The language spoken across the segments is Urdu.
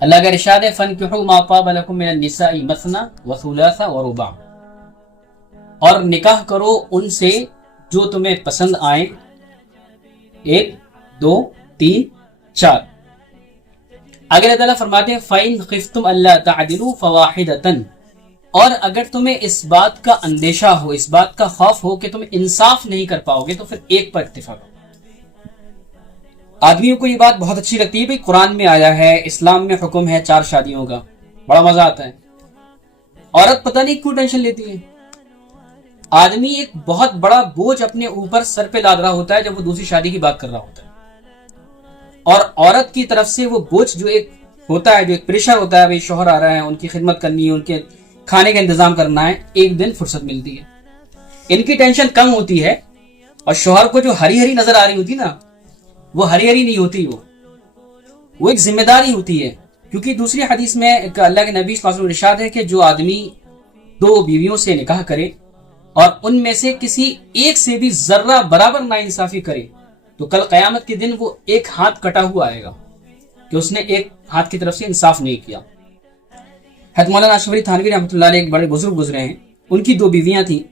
اللہ کا ارشاد ہے فَانْكِحُوا مَا طَابَ لَكُم مِّنَ النِّسَاءِ مَثْنَىٰ وَثُلَاثَ وَرُبَاعَ، اور نکاح کرو ان سے جو تمہیں پسند آئیں، 1 2 3 4۔ آگے اللہ تعالیٰ فرماتے ہیں فَإِنْ خِفْتُمْ أَلَّا تَعْدِلُوا فَوَاحِدَةً، اور اگر تمہیں اس بات کا اندیشہ ہو، اس بات کا خوف ہو کہ تم انصاف نہیں کر پاؤ گے، تو پھر ایک پر اکتفا کرو۔ آدمیوں کو یہ بات بہت اچھی لگتی ہے، بھئی قرآن میں آیا ہے، اسلام میں حکم ہے 4 شادیوں کا، بڑا مزہ آتا ہے۔ عورت پتہ نہیں کیوں ٹینشن لیتی ہے۔ آدمی ایک بہت بڑا بوجھ اپنے اوپر سر پہ لاد رہا ہوتا ہے جب وہ دوسری شادی کی بات کر رہا ہوتا ہے، اور عورت کی طرف سے وہ بوجھ جو ایک ہوتا ہے، جو ایک پریشر ہوتا ہے، بھئی شوہر آ رہا ہے، ان کی خدمت کرنی ہے، ان کے کھانے کا انتظام کرنا ہے، ایک دن فرصت ملتی ہے، ان کی ٹینشن کم ہوتی ہے، اور شوہر کو جو ہری ہری نظر آ رہی ہوتی نا، وہ ہری ہری نہیں ہوتی، وہ ایک ذمہ داری ہوتی ہے۔ کیونکہ دوسری حدیث میں اللہ کے نبی صلی اللہ علیہ وسلم ارشاد ہے کہ جو آدمی 2 بیویوں سے نکاح کرے اور ان میں سے کسی ایک سے بھی ذرہ برابر ناانصافی کرے، تو کل قیامت کے دن وہ ایک ہاتھ کٹا ہوا آئے گا کہ اس نے ایک ہاتھ کی طرف سے انصاف نہیں کیا۔ حضرت مولانا اشرف علی تھانوی رحمۃ اللہ علیہ ایک بڑے بزرگ گزرے ہیں، ان کی 2 بیویاں تھیں،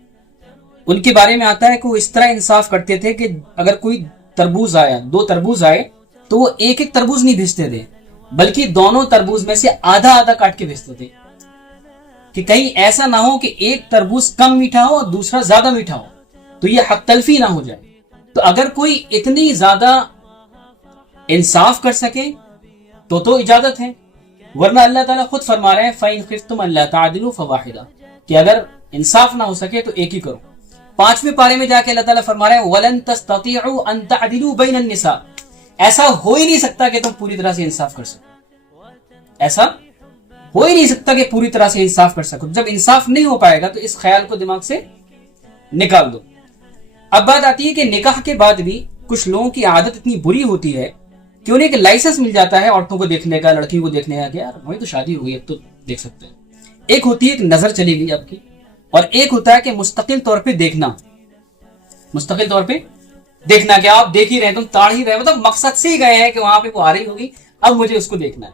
ان کے بارے میں آتا ہے کہ وہ اس طرح انصاف کرتے تھے کہ اگر کوئی تربوز آیا، 2 تربوز آئے، تو وہ ایک ایک تربوز نہیں بھیجتے تھے، بلکہ دونوں تربوز میں سے آدھا آدھا کاٹ کے بھیجتے تھے، کہ کہیں ایسا نہ ہو کہ ایک تربوز کم میٹھا ہو اور دوسرا زیادہ میٹھا ہو، تو یہ حق تلفی نہ ہو جائے۔ تو اگر کوئی اتنی زیادہ انصاف کر سکے تو اجازت ہے، ورنہ اللہ تعالیٰ خود فرما رہے ہیں فَإِنْ خِفْتُمْ أَلَّا تَعْدِلُوا فَوَاحِدَةً، کہ اگر انصاف نہ ہو سکے تو ایک ہی کرو۔ 5ویں پارے میں جا کے اللہ تعالیٰ فرما رہے ہیں وَلَن تَسْتَطِيعُوا أَن تَعْدِلُوا بَيْنَ النِّسَاءِ، ایسا ہو ہی نہیں سکتا کہ تم پوری طرح سے انصاف کر سکو، ایسا ہو ہی نہیں سکتا کہ پوری طرح سے انصاف کر سکو۔ جب انصاف نہیں ہو پائے گا تو اس خیال کو دماغ سے نکال دو۔ اب بات آتی ہے کہ نکاح کے بعد بھی کچھ لوگوں کی عادت اتنی بری ہوتی ہے کہ انہیں ایک لائسنس مل جاتا ہے عورتوں کو دیکھنے کا، لڑکی کو دیکھنے کا، کہ یار وہی تو شادی ہو گئی، اب تو دیکھ سکتے ہیں۔ ایک ہوتی ہے ایک نظر چلی گئی آپ کی، اور ایک ہوتا ہے کہ مستقل طور پہ دیکھنا، مستقل طور پہ دیکھنا کہ آپ دیکھ ہی رہے، تم تاڑ ہی رہے، مطلب مقصد سے ہی گئے ہیں کہ وہاں پہ وہ آ رہی ہوگی، اب مجھے اس کو دیکھنا ہے۔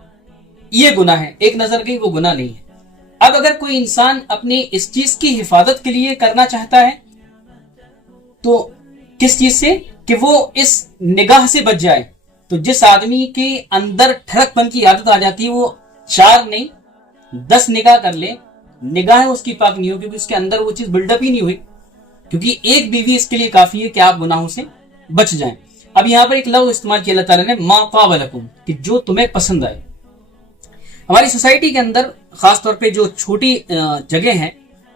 یہ گناہ ہے، ایک نظر گئی وہ گناہ نہیں ہے۔ اب اگر کوئی انسان اپنی اس چیز کی حفاظت کے لیے کرنا چاہتا ہے تو کس چیز سے؟ کہ وہ اس نگاہ سے بچ جائے۔ تو جس آدمی کے اندر ٹھڑک پن کی عادت آ جاتی ہے، وہ 4 نہیں 10 نگاہ کر لے، نگاہ اس کی پاک نہیں ہو، کیونکہ اس کے اندر وہ چیز بلڈ اپ ہی نہیں ہوئی، کیونکہ ایک بیوی اس کے لیے کافی ہے کہ آپ گناہوں سے بچ جائیں۔ اب یہاں پر ایک لفظ استعمال کیا اللہ تعالیٰ نے ما طاب لکم، کہ جو تمہیں پسند آئے۔ ہماری سوسائٹی کے اندر خاص طور پہ جو چھوٹی جگہ ہیں،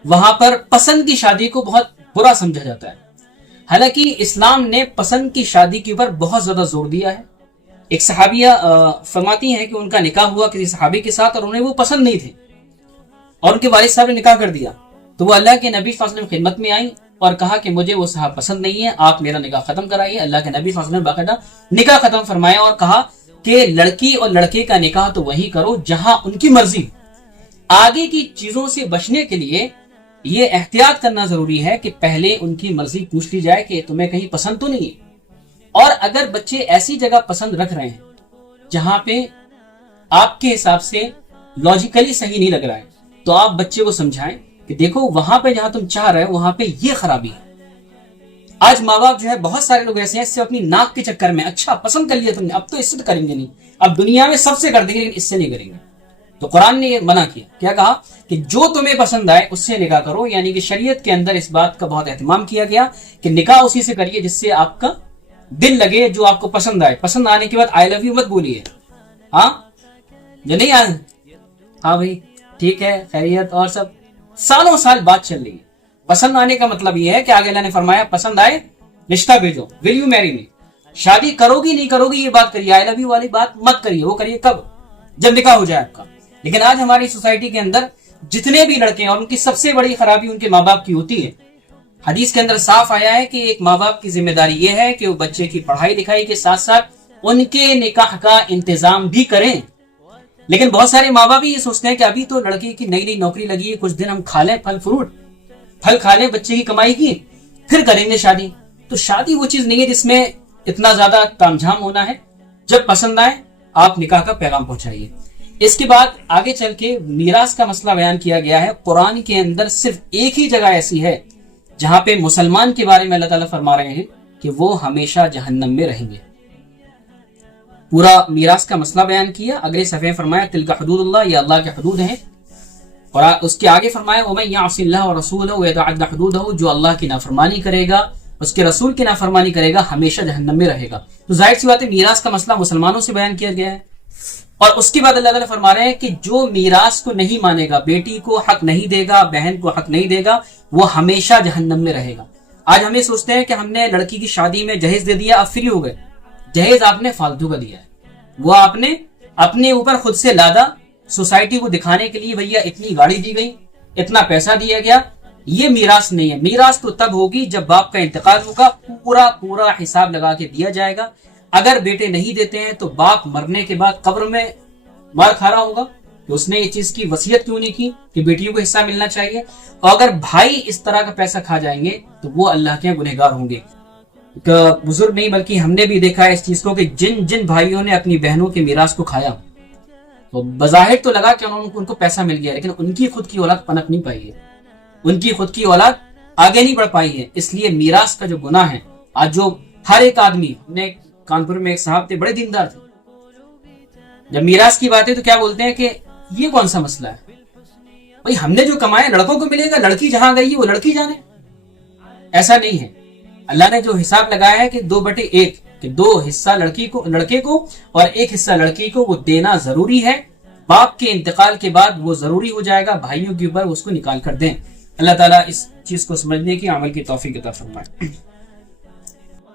وہاں پر پسند کی شادی کو بہت برا سمجھا جاتا ہے، حالانکہ اسلام نے پسند کی شادی کے اوپر بہت زیادہ زور دیا ہے۔ ایک صحابیہ فرماتی ہیں کہ ان کا نکاح ہوا کسی صحابی کے ساتھ، اور انہیں وہ پسند نہیں تھے، اور ان کے والد صاحب نے نکاح کر دیا، تو وہ اللہ کے نبی صلی اللہ علیہ وسلم خدمت میں آئیں اور کہا کہ مجھے وہ صاحب پسند نہیں ہے، آپ میرا نکاح ختم کرائیے۔ اللہ کے نبی صلی اللہ علیہ وسلم نے باقاعدہ نکاح ختم فرمایا اور کہا کہ لڑکی اور لڑکے کا نکاح تو وہی کرو جہاں ان کی مرضی۔ آگے کی چیزوں سے بچنے کے لیے یہ احتیاط کرنا ضروری ہے کہ پہلے ان کی مرضی پوچھ لی جائے کہ تمہیں کہیں پسند تو نہیں ہے، اور اگر بچے ایسی جگہ پسند رکھ رہے ہیں جہاں پہ آپ کے حساب سے لاجیکلی صحیح نہیں لگ رہا ہے، تو آپ بچے کو سمجھائیں کہ دیکھو وہاں پہ جہاں تم چاہ رہے ہو وہاں پہ یہ خرابی ہے۔ آج ماں باپ جو ہے بہت سارے لوگ ایسے ہیں، اس سے اپنی ناک کے چکر میں اچھا پسند کر لیا تم نے، اب تو اس سے تو کریں گے نہیں، اب دنیا میں سب سے کر دیں گے لیکن اس سے نہیں کریں گے۔ تو قرآن نے یہ منع کیا، کیا کہا کہ جو تمہیں پسند آئے اس سے نکاح کرو، یعنی کہ شریعت کے اندر اس بات کا بہت اہتمام کیا گیا کہ نکاح اسی سے کریے جس سے آپ کا دل لگے، جو آپ کو پسند آئے۔ پسند آنے کے بعد آئی لو یو مت بولیے، ہاں جو نہیں آئے ہاں بھائی ٹھیک ہے خیریت اور سب، سالوں سال بات چل رہی ہے۔ پسند آنے کا مطلب یہ ہے کہ آگے اللہ نے فرمایا پسند آئے رشتہ بھیجو، ول یو میری می، شادی کرو گی نہیں کرو گی یہ بات کریے، آئی لو یو والی بات مت کریے، وہ کریے کب؟ جب نکاح ہو جائے آپ کا۔ لیکن آج ہماری سوسائٹی کے اندر جتنے بھی لڑکے ہیں، اور ان کی سب سے بڑی خرابی ان کے ماں باپ کی ہوتی ہے۔ حدیث کے اندر صاف آیا ہے کہ ایک ماں باپ کی ذمہ داری یہ ہے کہ وہ بچے کی پڑھائی لکھائی کے ساتھ ساتھ ان کے نکاح کا انتظام بھی کریں۔ لیکن بہت سارے ماں باپ یہ سوچتے ہیں کہ ابھی تو لڑکی کی نئی نئی نوکری لگی ہے، کچھ دن ہم کھا لیں پھل فروٹ، پھل کھا لیں بچے کی کمائی کی، پھر کریں گے شادی۔ تو شادی وہ چیز نہیں ہے جس میں اتنا زیادہ تام جھام ہونا ہے۔ جب پسند آئے آپ نکاح کا پیغام پہنچائیے۔ اس کے بعد آگے چل کے میراث کا مسئلہ بیان کیا گیا ہے. قرآن کے اندر صرف ایک ہی جگہ ایسی ہے جہاں پہ مسلمان کے بارے میں اللہ تعالیٰ فرما رہے ہیں کہ وہ ہمیشہ جہنم میں رہیں گے. پورا میراث کا مسئلہ بیان کیا. اگلے صفحے فرمایا تلک حدود اللہ، یہ اللہ کے حدود ہیں. اور اس کے آگے فرمایا وَمَن يَعْصِ اللَّهَ وَرَسُولَهُ وَيَتَعَدَّ حُدُودَهُ، جو اللہ کی نافرمانی کرے گا، اس کے رسول کی نافرمانی کرے گا، ہمیشہ جہنم میں رہے گا. تو ظاہر سی بات ہے میراث کا مسئلہ مسلمانوں سے بیان کیا گیا ہے. اور اس کے بعد اللہ تعالیٰ فرما رہے ہیں کہ جو میراث کو نہیں مانے گا، بیٹی کو حق نہیں دے گا، بہن کو حق نہیں دے گا، وہ ہمیشہ جہنم میں رہے گا. آج ہمیں سوچتے ہیں کہ ہم نے لڑکی کی شادی میں جہیز دے دیا، اب فری ہو گئے. جہیز آپ نے فالتو کا دیا ہے، وہ آپ نے اپنے اوپر خود سے لادا، سوسائٹی کو دکھانے کے لیے بھیا اتنی گاڑی دی گئی، اتنا پیسہ دیا گیا. یہ میراث نہیں ہے. میراث تو تب ہوگی جب باپ کا انتقال ہوگا، پورا حساب لگا کے دیا جائے گا. اگر بیٹے نہیں دیتے ہیں تو باپ مرنے کے بعد قبر میں مار کھا رہا ہوگا کہ اس نے یہ چیز کی وصیت کیوں نہیں کی کہ بیٹیوں کو حصہ ملنا چاہیے. اور اگر بھائی اس طرح کا پیسہ کھا جائیں گے تو وہ اللہ کے گنہگار ہوں گے. بزرگ نہیں بلکہ ہم نے بھی دیکھا ہے اس چیز کو کہ جن بھائیوں نے اپنی بہنوں کے میراث کو کھایا تو بظاہر تو لگا کہ ان کو پیسہ مل گیا، لیکن ان کی خود کی اولاد پنپ نہیں پائی ہے، ان کی خود کی اولاد آگے نہیں بڑھ پائی ہے. اس لیے میراث کا جو گناہ ہے، آج جو ہر ایک آدمی، ہم نے کانپور میں ایک صاحب تھے، بڑے دیندار تھے، جب میراث کی بات ہے تو کیا بولتے ہیں کہ یہ کون سا مسئلہ ہے بھائی، ہم نے جو کمایا لڑکوں کو ملے گا، لڑکی جہاں گئی وہ لڑکی جانے. ایسا نہیں ہے. اللہ نے جو حساب لگایا ہے کہ 2/1 کہ 2 حصہ لڑکے کو اور 1 حصہ لڑکی کو، وہ دینا ضروری ہے. باپ کے انتقال کے بعد وہ ضروری ہو جائے گا، بھائیوں کے اوپر اس کو نکال کر دیں. اللہ تعالیٰ اس چیز کو سمجھنے کی، عمل کی توفیق عطا فرمائے.